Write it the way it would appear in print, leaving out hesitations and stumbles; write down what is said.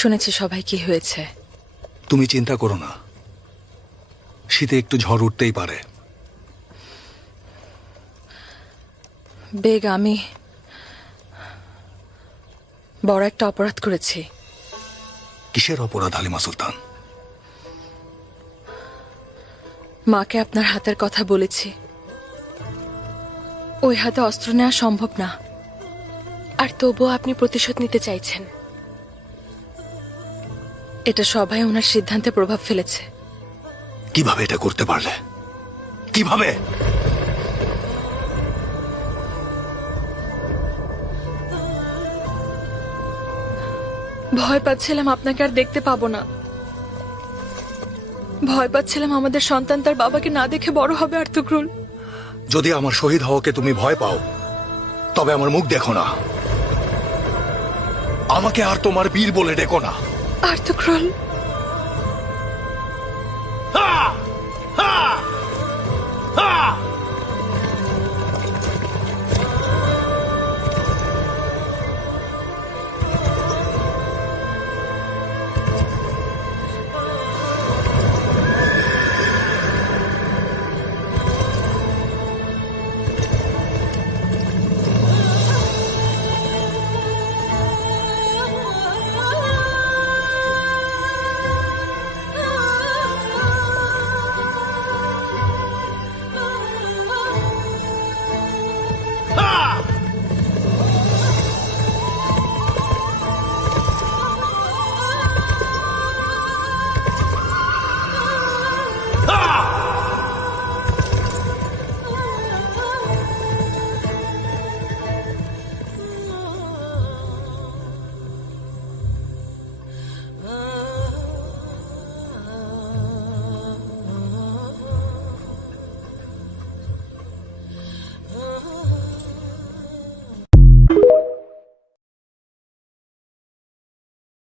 শুনেছি সবাই কি হয়েছে। তুমি চিন্তা করো না, শীতে একটু ঝড় উঠতেই পারে। বেগ, আমি বড় একটা অপরাধ করেছি। কিসের অপরাধ হালিমা সুলতান? মাকে আপনার হাতের কথা বলেছি। ওই হাতে অস্ত্র নেওয়া সম্ভব না, আর তবুও আপনি প্রতিশোধ নিতে চাইছেন। এটা সবাই ওনার সিদ্ধান্তে প্রভাব ফেলেছে। কিভাবে এটা করতে পারলে? কিভাবে? ভয় পাচ্ছিলাম আপনাকে আর দেখতে পাবো না। ভয় পাচ্ছিলাম আমাদের সন্তান তার বাবাকে না দেখে বড় হবে। আর্তুগ্রুল, যদি আমার শহীদ হওয়াকে তুমি ভয় পাও, তবে আমার মুখ দেখো না। আমাকে আর তোমার বীর বলে ডেকো না। আর্তুগ্রুল।